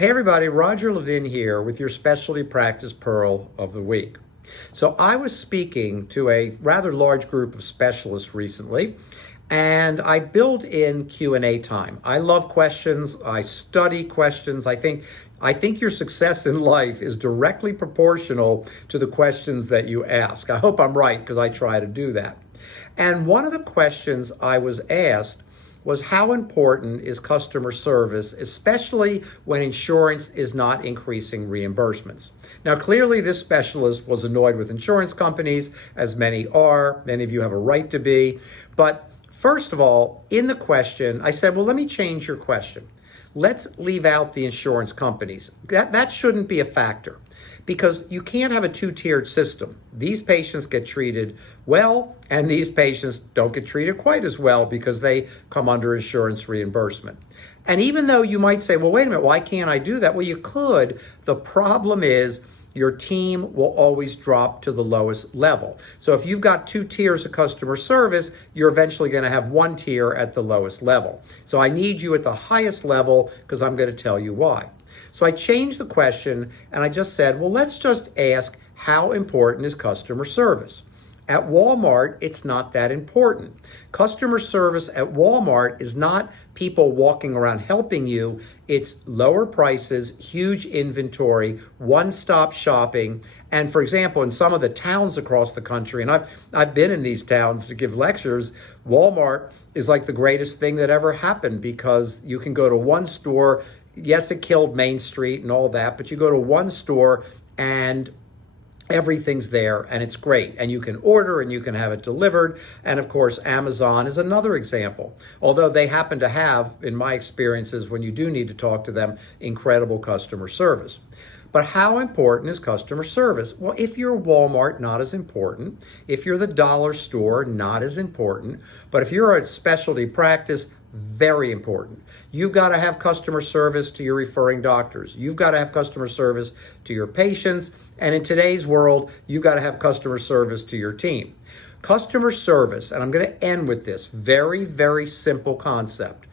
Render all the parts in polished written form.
Hey everybody, Roger Levin here with your Specialty Practice Pearl of the Week. So I was speaking to a rather large group of specialists recently, and I build in Q&A time. I love questions. I study questions. I think your success in life is directly proportional to the questions that you ask. I hope I'm right because I try to do that. And one of the questions I was asked was, how important is customer service, especially when insurance is not increasing reimbursements? Now, clearly this specialist was annoyed with insurance companies, as many are. Many of you have a right to be. But first of all, in the question, I said, well, let me change your question. Let's leave out the insurance companies. That shouldn't be a factor, because you can't have a two-tiered system. These patients get treated well, and these patients don't get treated quite as well because they come under insurance reimbursement. And even though you might say, well, wait a minute, why can't I do that? Well, you could. The problem is your team will always drop to the lowest level. So if you've got two tiers of customer service, you're eventually going to have one tier at the lowest level. So I need you at the highest level because I'm going to tell you why. So I changed the question and I just said, well, let's just ask, how important is customer service? At Walmart, it's not that important. Customer service at Walmart is not people walking around helping you. It's lower prices, huge inventory, one-stop shopping. And for example, in some of the towns across the country, and I've been in these towns to give lectures, Walmart is like the greatest thing that ever happened because you can go to one store. Yes, it killed Main Street and all that, but you go to one store and everything's there and it's great, and you can order and you can have it delivered. And of course, Amazon is another example, although they happen to have, in my experiences, when you do need to talk to them, incredible customer service. But how important is customer service? Well, if you're Walmart, not as important. If you're the dollar store, not as important. But if you're a specialty practice, very important. You've got to have customer service to your referring doctors. You've got to have customer service to your patients. And in today's world, you've got to have customer service to your team. Customer service, and I'm going to end with this very, very simple concept,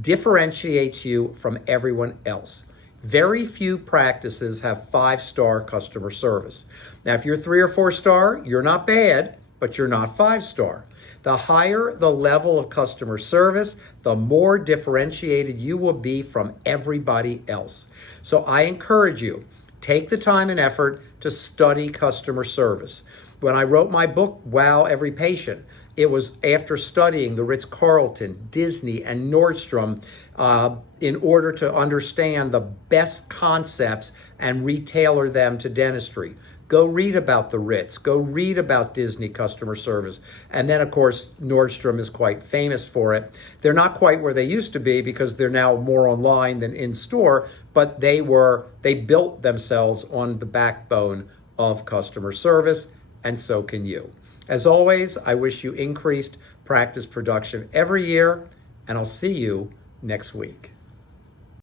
differentiates you from everyone else. Very few practices have 5-star customer service. Now, if you're 3 or 4-star, you're not bad, but you're not 5-star. The higher the level of customer service, the more differentiated you will be from everybody else. So I encourage you, take the time and effort to study customer service. When I wrote my book, Wow Every Patient, it was after studying the Ritz-Carlton, Disney, and Nordstrom in order to understand the best concepts and retailer them to dentistry. Go read about the Ritz. Go read about Disney customer service. And then, of course, Nordstrom is quite famous for it. They're not quite where they used to be because they're now more online than in store, but they built themselves on the backbone of customer service, and so can you. As always, I wish you increased practice production every year, and I'll see you next week.